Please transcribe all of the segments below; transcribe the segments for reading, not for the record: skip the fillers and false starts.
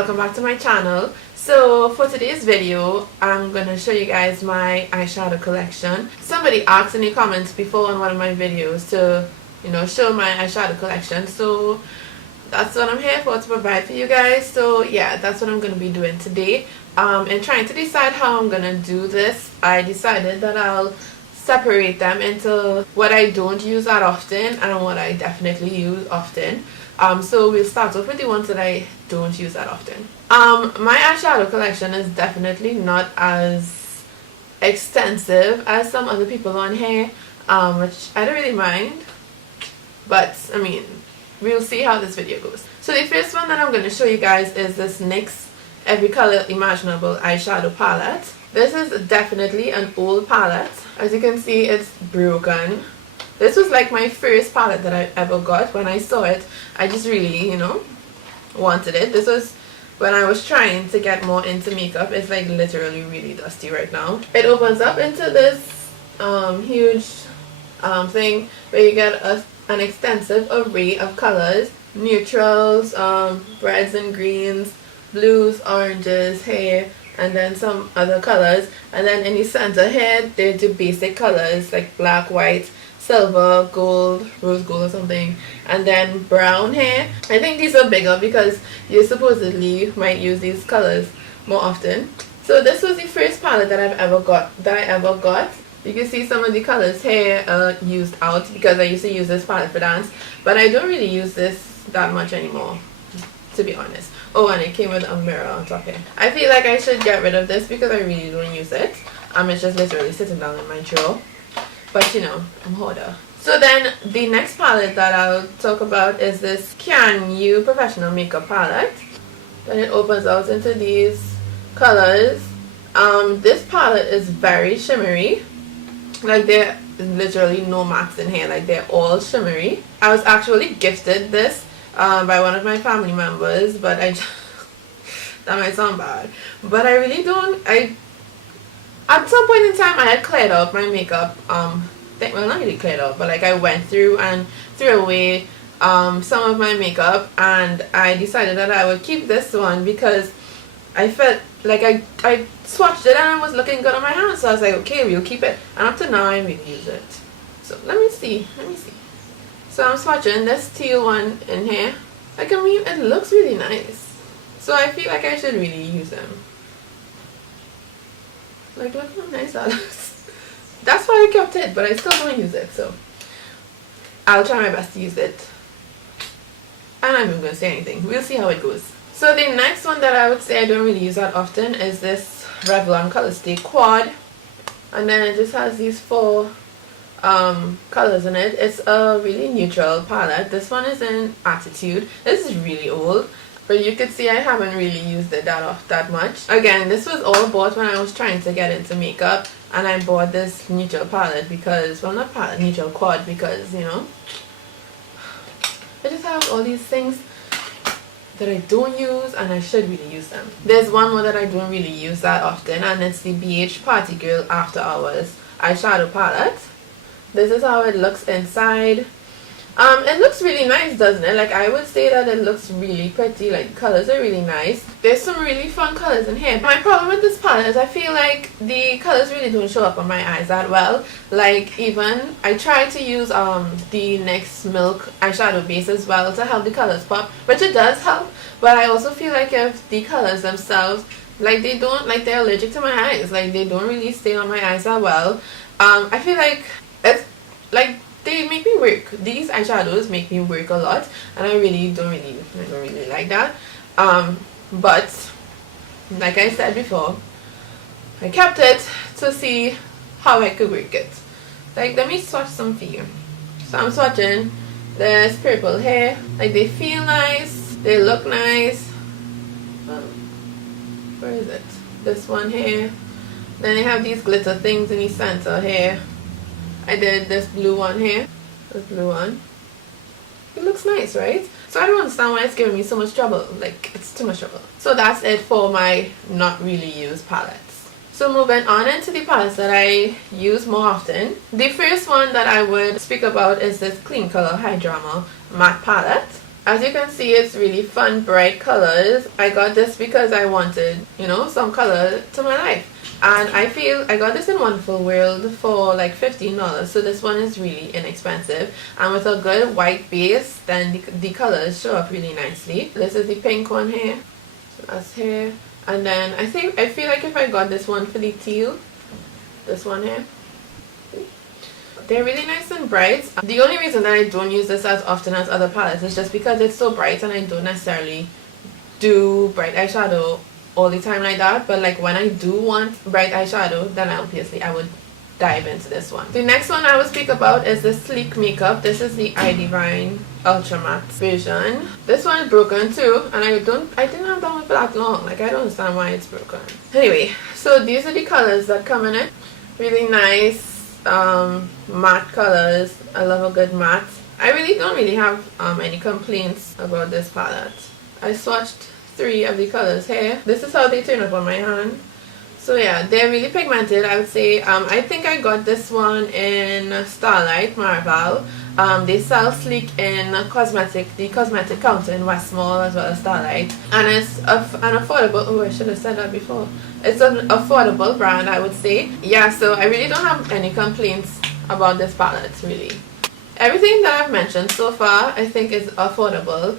welcome back to my channel. So for today's video, I'm gonna show you guys my eyeshadow collection. Somebody asked in the comments before on one of my videos to, show my eyeshadow collection. So that's what I'm here for, to provide for you guys. So yeah, that's what I'm gonna be doing today. And trying to decide how I'm gonna do this, I decided that I'll separate them into what I don't use that often and what I definitely use often. So we'll start off with the ones that I don't use that often. My eyeshadow collection is definitely not as extensive as some other people on here, which I don't really mind, but I mean, we'll see how this video goes. So the first one that I'm going to show you guys is this NYX Every Color Imaginable eyeshadow palette. This is definitely an old palette. As you can see, it's broken. This was like my first palette that I ever got. When I saw it, I just really, wanted it. This was when I was trying to get more into makeup. It's like literally really dusty right now. It opens up into this huge thing where you get an extensive array of colors. Neutrals, reds and greens, blues, oranges, hair, and then some other colors. And then in the center here, they do basic colors like black, white, silver, gold, rose gold or something, and then brown hair. I think these are bigger because you supposedly might use these colors more often. So this was the first palette that I ever got. You can see some of the colors here used out because I used to use this palette for dance, but I don't really use this that much anymore, to be honest. Oh, and it came with a mirror on top here. I feel like I should get rid of this because I really don't use it. It's just literally sitting down in my drawer. But I'm a hoarder. So then the next palette that I'll talk about is this Can You Professional Makeup palette. Then it opens out into these colors. This palette is very shimmery. Like there is literally no mattes in here. Like they're all shimmery. I was actually gifted this by one of my family members, but that might sound bad. But I really don't. At some point in time, I had cleared out my makeup. Well, not really cleared out, but like I went through and threw away some of my makeup, and I decided that I would keep this one because I felt like I swatched it and it was looking good on my hands. So I was like, okay, we'll keep it. And up to now, I really use it. So let me see. So I'm swatching this teal one in here. Like, I mean, it looks really nice. So I feel like I should really use them. Like, look how nice that looks. That's why I kept it, but I still don't use it, so I'll try my best to use it. I'm not even going to say anything. We'll see how it goes. So the next one that I would say I don't really use that often is this Revlon Color Stay Quad. And then it just has these 4 colors in it. It's a really neutral palette. This one is in Attitude. This is really old. But you could see I haven't really used it that much. Again, this was all bought when I was trying to get into makeup, and I bought this neutral palette because, well, not palette, neutral quad, because, I just have all these things that I don't use and I should really use them. There's one more that I don't really use that often, and it's the BH Party Girl After Hours eyeshadow palette. This is how it looks inside. It looks really nice, doesn't it? Like, I would say that it looks really pretty. Like, colors are really nice. There's some really fun colors in here. My problem with this palette is I feel like the colors really don't show up on my eyes that well. Like, even I tried to use the NYX Milk eyeshadow base as well to help the colors pop, which it does help. But I also feel like if the colors themselves, like, they're allergic to my eyes. Like, they don't really stay on my eyes that well. I feel like it's like they make me work. These eyeshadows make me work a lot, and I don't really like that. But like I said before, I kept it to see how I could work it. Like, let me swatch some for you. So I'm swatching this purple hair. Like, they feel nice, they look nice. Where is it? This one here. Then they have these glitter things in the center here. I did this blue one here. This blue one. It looks nice, right? So I don't understand why it's giving me so much trouble. Like, it's too much trouble. So that's it for my not really used palettes. So moving on into the palettes that I use more often. The first one that I would speak about is this Clean Color High Drama matte palette. As you can see, it's really fun, bright colors. I got this because I wanted, you know, some color to my life. And I feel I got this in Wonderful World for like $15, so this one is really inexpensive. And with a good white base, then the colors show up really nicely. This is the pink one here. So that's here. And then I feel like if I got this one for the teal, this one here, they're really nice and bright. The only reason that I don't use this as often as other palettes is just because it's so bright and I don't necessarily do bright eyeshadow all the time like that. But like when I do want bright eyeshadow, then obviously I would dive into this one. The next one I will speak about is the Sleek Makeup. This is the iDivine Ultra Matte version. This one is broken too, and I didn't have that one for that long. Like, I don't understand why it's broken. Anyway, so these are the colors that come in it. Really nice matte colors. I love a good matte. I really don't have any complaints about this palette. I swatched 3 of the colors here. This is how they turn up on my hand. So yeah, they're really pigmented, I would say. I think I got this one in Starlight Marvel. They sell Sleek in the cosmetic counter in West Mall as well as Starlight. And it's an affordable, oh, I should have said that before. It's an affordable brand, I would say. Yeah, so I really don't have any complaints about this palette, really. Everything that I've mentioned so far, I think is affordable.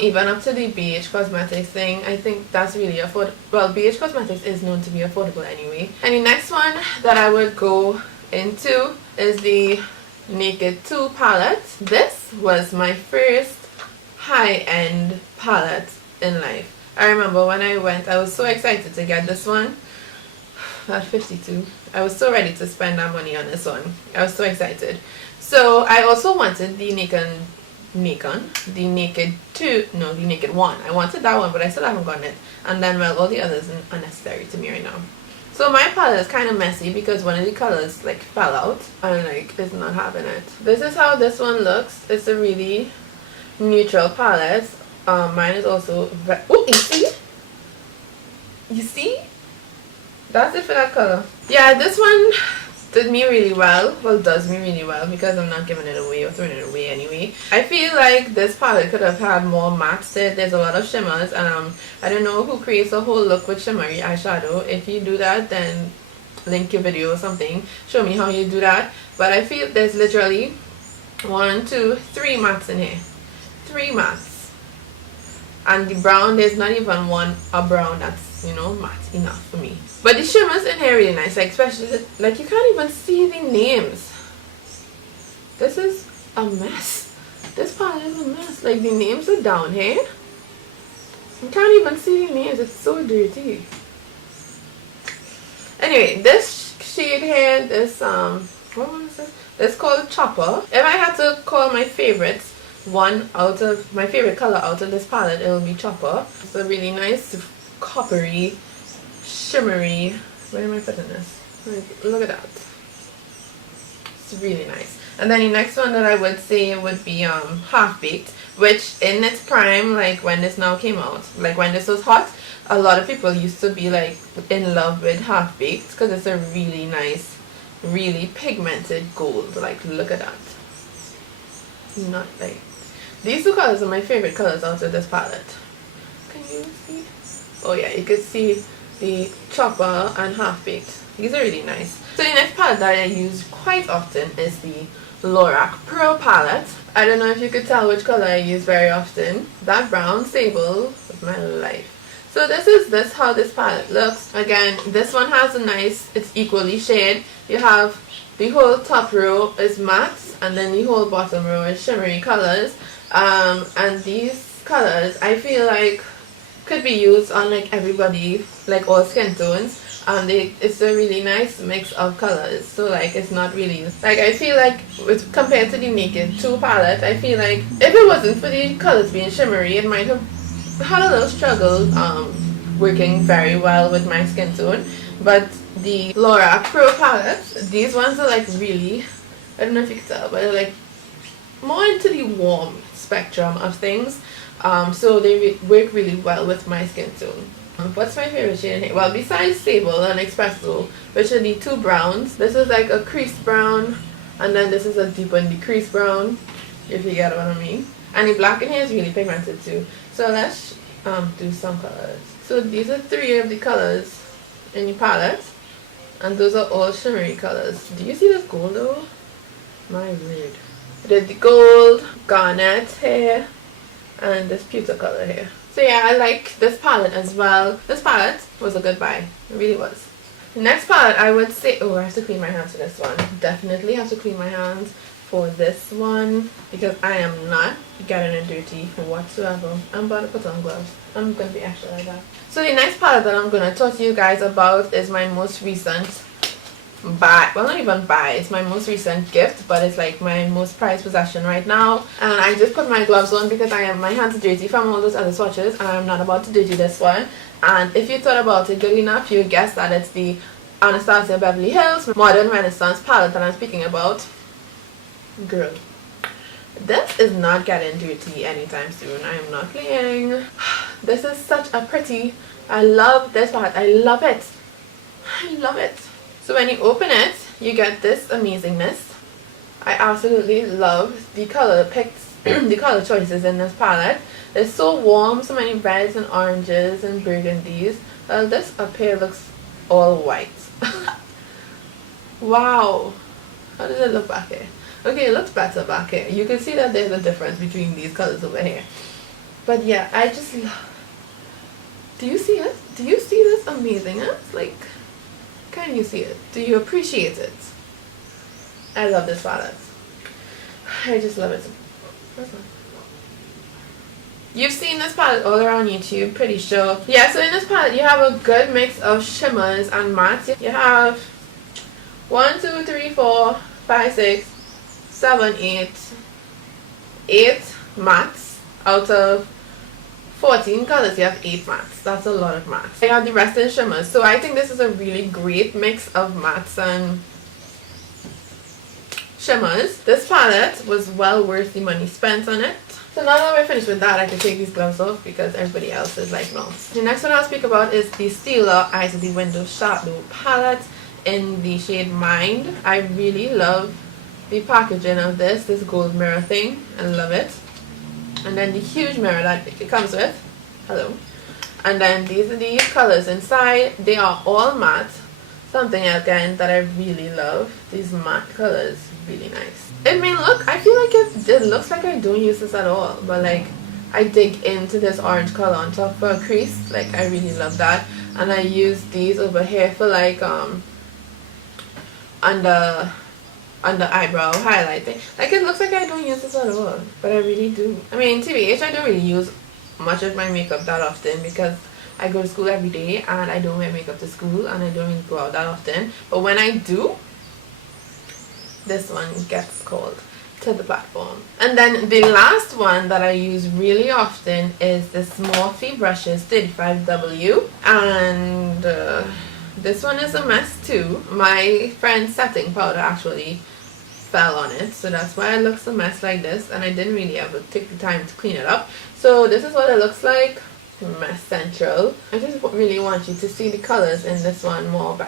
Even up to the BH Cosmetics thing, I think that's really affordable. Well, BH Cosmetics is known to be affordable anyway. And the next one that I would go into is the Naked 2 palette. This was my first high-end palette in life. I remember when I went, I was so excited to get this one at 52. I was so ready to spend that money on this one. I was so excited. So I also wanted the Naked 1. I wanted that one, but I still haven't gotten it. And then, well, all the others are unnecessary to me right now. So my palette is kind of messy because one of the colors like fell out and like it's not having it. This is how this one looks. It's a really neutral palette. Mine is also oh, you see? That's it for that color. Yeah, this one did me really well. Well, does me really well because I'm not giving it away or throwing it away anyway. I feel like this palette could have had more mattes to it. There's a lot of shimmers, and I don't know who creates a whole look with shimmery eyeshadow. If you do that, then link your video or something. Show me how you do that. But I feel there's literally 1, 2, 3 mattes in here. 3 mattes. And the brown, there's not even a brown that's, you know, matte enough for me. But the shimmers in here are really nice, like especially, like you can't even see the names. This is a mess. This palette is a mess. Like the names are down here. You can't even see the names, it's so dirty. Anyway, this shade here, this, what was this? This is called Chopper. If I had to call my favorites, my favorite color out of this palette, it will be Chopper. It's a really nice coppery, shimmery, where am I putting this? Look at that. It's really nice. And then the next one that I would say would be Half Baked, which in its prime, like when this now came out, like when this was hot, a lot of people used to be like in love with Half Baked because it's a really nice, really pigmented gold. Like, look at that. Not like these 2 colors are my favorite colors out of this palette. Can you see? Oh yeah, you can see the Chopper and Half Baked. These are really nice. So the next palette that I use quite often is the Lorac Pro palette. I don't know if you could tell which color I use very often. That brown sable of my life. So this is how this palette looks. Again, this one has a nice, it's equally shade. You have the whole top row is matte, and then the whole bottom row is shimmery colors. And these colors, I feel like, could be used on like everybody, like all skin tones. It's a really nice mix of colors. So like, it's not really, like, I feel like compared to the Naked 2 palette, I feel like if it wasn't for the colors being shimmery, it might have had a little struggle working very well with my skin tone. But the Lorac Pro palette, these ones are like really, I don't know if you can tell, but they're like more into the warm spectrum of things. So they work really well with my skin tone. What's my favorite shade in here? Well, besides Sable and Espresso, which are the 2 browns, this is like a crease brown, and then this is a deepened crease brown, if you get what I mean. And the black in here is really pigmented too. So let's do some colors. So these are 3 of the colors in your palette. And those are all shimmery colors. Do you see this gold though? My word. I did the gold, garnet here, and this pewter color here. So yeah, I like this palette as well. This palette was a good buy. It really was. The next palette I would say, oh, I have to clean my hands for this one. Definitely have to clean my hands for this one because I am not getting it dirty whatsoever. I'm about to put on gloves. I'm going to be extra like that. So the next palette that I'm going to talk to you guys about is my most recent buy. Well, not even buy. It's my most recent gift, but it's like my most prized possession right now. And I just put my gloves on because my hands are dirty from all those other swatches, and I'm not about to dirty this one. And if you thought about it good enough, you would guess that it's the Anastasia Beverly Hills Modern Renaissance palette that I'm speaking about. Girl, this is not getting dirty anytime soon. I am not playing. This is such a pretty, I love this palette. I love it. I love it. So when you open it, you get this amazingness. I absolutely love the color picks, the color choices in this palette. It's so warm, so many reds and oranges and burgundies. This up here looks all white. Wow. How does it look back here? Okay, it looks better back here. You can see that there's a difference between these colors over here. But yeah, I just love... Do you see it? Do you see this amazingness? Like, can you see it? Do you appreciate it? I love this palette. I just love it. You've seen this palette all around YouTube, pretty sure. Yeah, so in this palette you have a good mix of shimmers and mattes. You have 1, 2, 3, 4, 5, 6, 7, 8 mattes out of 14 colors. You have 8 mattes. That's a lot of mattes. I have the rest in shimmers. So I think this is a really great mix of mattes and shimmers. This palette was well worth the money spent on it. So now that we're finished with that, I can take these gloves off because everybody else is like, no. The next one I'll speak about is the Stila Eyes of the Window Shadow palette in the shade Mind. I really love the packaging of this gold mirror thing. I love it. And then the huge mirror that it comes with. Hello. And then these are the colors inside. They are all matte. Something again that I really love. These matte colors, really nice. It may look, I feel like it looks like I don't use this at all, but like I dig into this orange color on top for a crease. Like I really love that. And I use these over here for like under eyebrow highlighting. Like it looks like I don't use this at all, but I really do. I mean, TBH, I don't really use much of my makeup that often because I go to school every day and I don't wear makeup to school and I don't really go out that often. But when I do, this one gets called to the platform. And then the last one that I use really often is this Morphe Brushes 35W, and this one is a mess too. My friend's setting powder actually fell on it, so that's why it looks a mess like this, and I didn't really ever take the time to clean it up. So this is what it looks like. Mess central. I just really want you to see the colors in this one much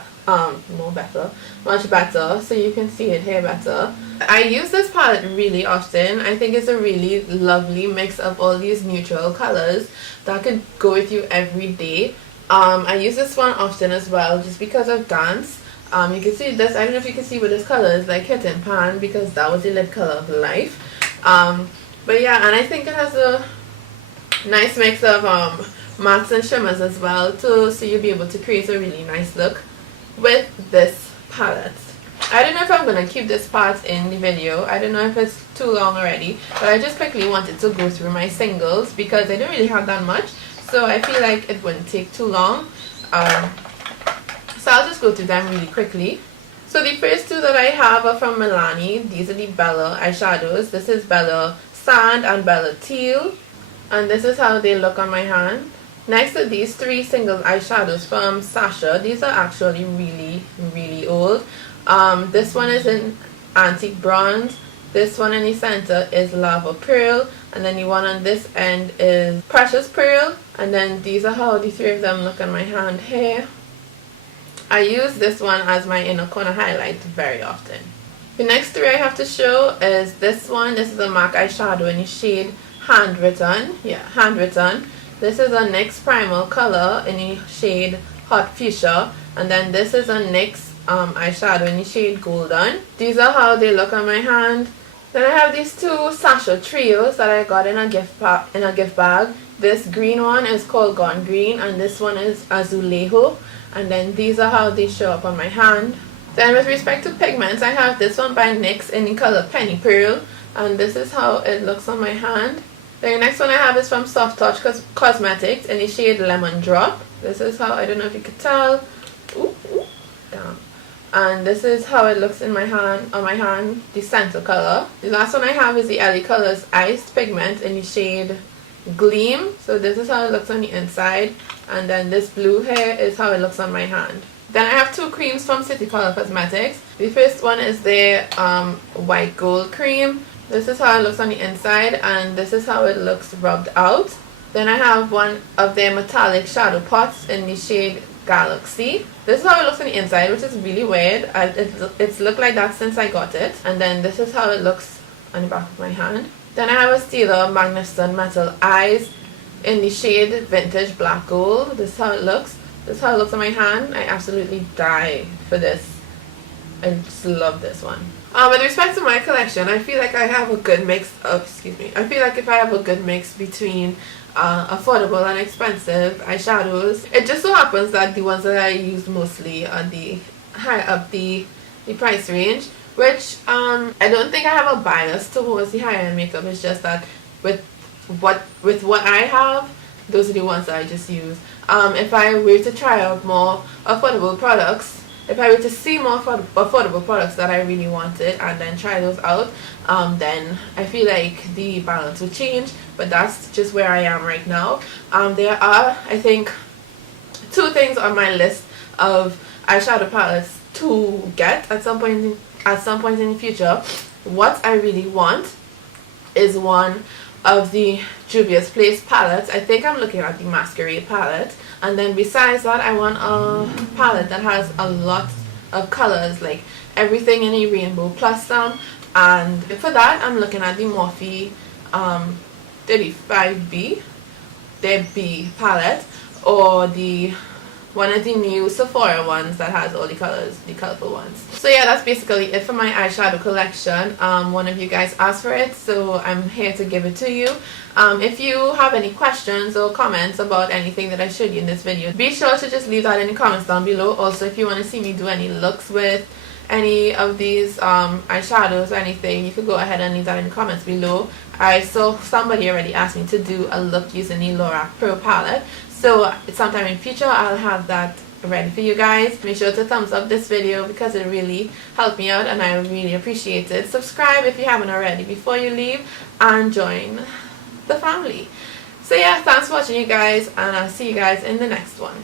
better, so you can see it here better. I use this palette really often. I think it's a really lovely mix of all these neutral colors that could go with you every day. I use this one often as well just because of dance. You can see this, I don't know if you can see what this color is like hit and pan because that was the lip color of life. But yeah, and I think it has a nice mix of mattes and shimmers as well too, so you'll be able to create a really nice look with this palette. I don't know if I'm going to keep this part in the video. I don't know if it's too long already, but I just quickly wanted to go through my singles because I don't really have that much, so I feel like it wouldn't take too long. So I'll just go through them really quickly. So the first two that I have are from Milani. These are the Bella eyeshadows. This is Bella Sand and Bella Teal, and this is how they look on my hand. Next are these 3 single eyeshadows from Sasha. These are actually really old. This one is in Antique Bronze. This one in the center is Lava Pearl. And then the one on this end is Precious Pearl. And then these are how the 3 of them look on my hand here. I use this one as my inner corner highlight very often. The next 3 I have to show is this one. This is a MAC eyeshadow in the shade Handwritten. Yeah, Handwritten. This is a NYX primal color in the shade Hot Fuchsia, and then this is a NYX eyeshadow in the shade Golden. These are how they look on my hand. Then I have these two sachet trios that I got in a gift bag. This green one is called Gone Green, and this one is Azulejo. And then these are how they show up on my hand. Then with respect to pigments, I have this one by NYX in the color Penny Pearl, and this is how it looks on my hand. The next one I have is from Soft Touch Cosmetics in the shade Lemon Drop. This is how, I don't know if you could tell. Ooh, damn. And this is how it looks in my hand, on my hand, the center color. The last one I have is the LA Colors Iced Pigment in the shade Gleam. So this is how it looks on the inside, and then this blue here is how it looks on my hand. Then I have two creams from City Color Cosmetics. The first one is their white gold cream. This is how it looks on the inside, and this is how it looks rubbed out. Then I have one of their metallic shadow pots in the shade Galaxy. This is how it looks on the inside, which is really weird. It's looked like that since I got it. And then this is how it looks on the back of my hand. Then I have a Stila Magneton Metal Eyes in the shade Vintage Black Gold. This is how it looks. This is how it looks on my hand. I absolutely die for this. I just love this one. With respect to my collection, I feel like I have a good mix of, I feel like if I have a good mix between affordable and expensive eyeshadows. It just so happens that the ones that I use mostly are the higher up the price range, which I don't think I have a bias towards the higher end makeup. It's just that with what I have, those are the ones that I just use. If I were to try out more affordable products, if I were to see more affordable products that I really wanted and then try those out, then I feel like the balance would change. But that's just where I am right now. There are, I think, two things on my list of eyeshadow palettes to get at some point in the future. What I really want is one of the Juvia's Place palettes. I think I'm looking at the Masquerade palette. And then besides that, I want a palette that has a lot of colors, like everything in a rainbow plus some. And for that, I'm looking at the Morphe 35B, their B palette, or the one of the new Sephora ones that has all the colors, the colorful ones. So yeah, that's basically it for my eyeshadow collection. One of you guys asked for it, so I'm here to give it to you. If you have any questions or comments about anything that I showed you in this video, be sure to just leave that in the comments down below. Also, if you want to see me do any looks with any of these eyeshadows or anything, you could go ahead and leave that in the comments below. I saw somebody already asked me to do a look using the Lorac Pro palette, so sometime in future I'll have that ready for you guys. Make sure to thumbs up this video because it really helped me out and I really appreciate it. Subscribe if you haven't already before you leave and join the family. So yeah, thanks for watching you guys, and I'll see you guys in the next one.